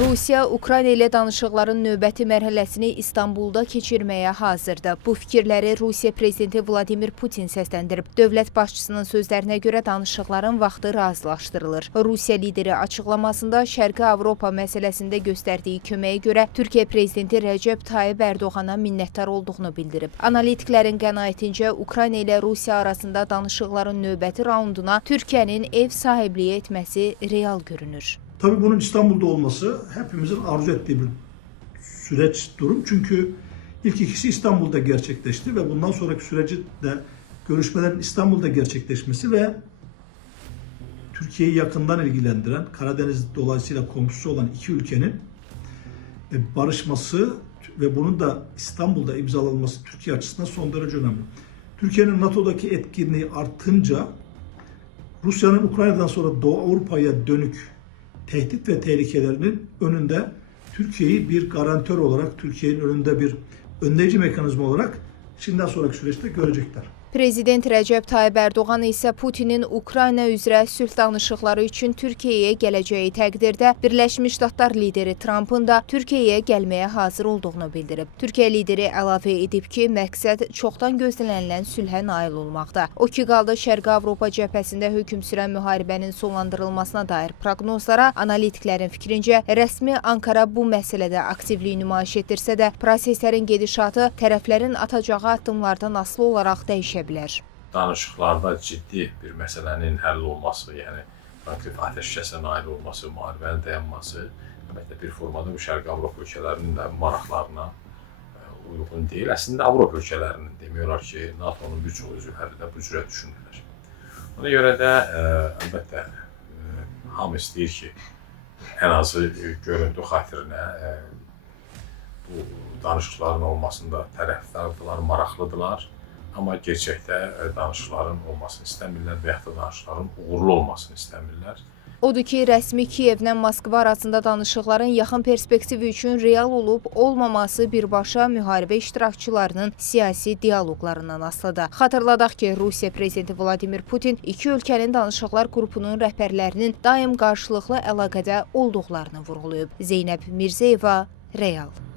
Rusiya, Ukrayna ilə danışıqların növbəti mərhələsini İstanbulda keçirməyə hazırdır. Bu fikirləri Rusiya prezidenti Vladimir Putin səsləndirib. Dövlət başçısının sözlərinə görə danışıqların vaxtı razılaşdırılır. Rusiya lideri açıqlamasında Şərqi Avropa məsələsində göstərdiyi köməyə görə Türkiyə prezidenti Rəcəb Tayyib Ərdoğana minnətdar olduğunu bildirib. Analitiklərin qənaətincə Ukrayna ilə Rusiya arasında danışıqların növbəti raunduna Türkiyənin ev sahibliyi etməsi real görünür. Tabii bunun İstanbul'da olması hepimizin arzu ettiği bir durum. Çünkü ilk ikisi İstanbul'da gerçekleşti ve bundan sonraki süreci de görüşmelerin İstanbul'da gerçekleşmesi ve Türkiye'yi yakından ilgilendiren, Karadeniz dolayısıyla komşusu olan iki ülkenin barışması ve bunun da İstanbul'da imzalanması Türkiye açısından son derece önemli. Türkiye'nin NATO'daki etkinliği artınca Rusya'nın Ukrayna'dan sonra Doğu Avrupa'ya dönük tehdit ve tehlikelerinin önünde Türkiye'yi bir garantör olarak, Türkiye'nin önünde bir önleyici mekanizma olarak şimdiden sonraki süreçte görecekler. Prezident Rəcəb Tayyib Ərdoğan isə Putinin Ukrayna üzrə sülh danışıqları üçün Türkiyəyə gələcəyi təqdirdə Birləşmiş Ştatlar lideri Trampın da Türkiyəyə gəlməyə hazır olduğunu bildirib. Türkiyə lideri əlavə edib ki, məqsəd çoxdan gözlənilən sülhə nail olmaqda. O ki qaldı Şərqi Avropa cəbhəsində hökm sürən müharibənin sonlandırılmasına dair proqnozlara analitiklərin fikrincə rəsmi Ankara bu məsələdə aktivlik nümayiş etdirsə də proseslərin gedişatı tərəflərin atacağı addımlardan asılı olaraq dəyişə bilər. Danışıqlarda ciddi bir məsələnin həll olması, yəni konkret ateşkəsə nail olması, müharibənin dayanması əlbəttə bir formada Şərqi Avropa ölkələrinin də maraqlarına uyğun deyil. Əslində Avropa ölkələrinin demək olar ki, NATO'nun bir çox üzvləri də bu cürə düşünürlər. Ona görə də əlbəttə hamı istəyir ki, ən azı görüntü xatirinə bu danışıqların olmasında tərəfdardılar, maraqlıdırlar. Amma gerçəkdə danışıqların olmasını istəmirlər və yaxud da danışıqların uğurlu olmasını istəmirlər. Odur ki, rəsmi Kiyevlə Moskva arasında danışıqların yaxın perspektivi üçün real olub olmaması birbaşa müharibə iştirakçılarının siyasi dialoqlarından asılıdır. Xatırladaq ki, Rusiya prezidenti Vladimir Putin iki ölkənin danışıqlar qrupunun rəhbərlərinin daim qarşılıqlı əlaqədə olduqlarını vurğulayıb. Zeynəb Mirzəyeva, Real.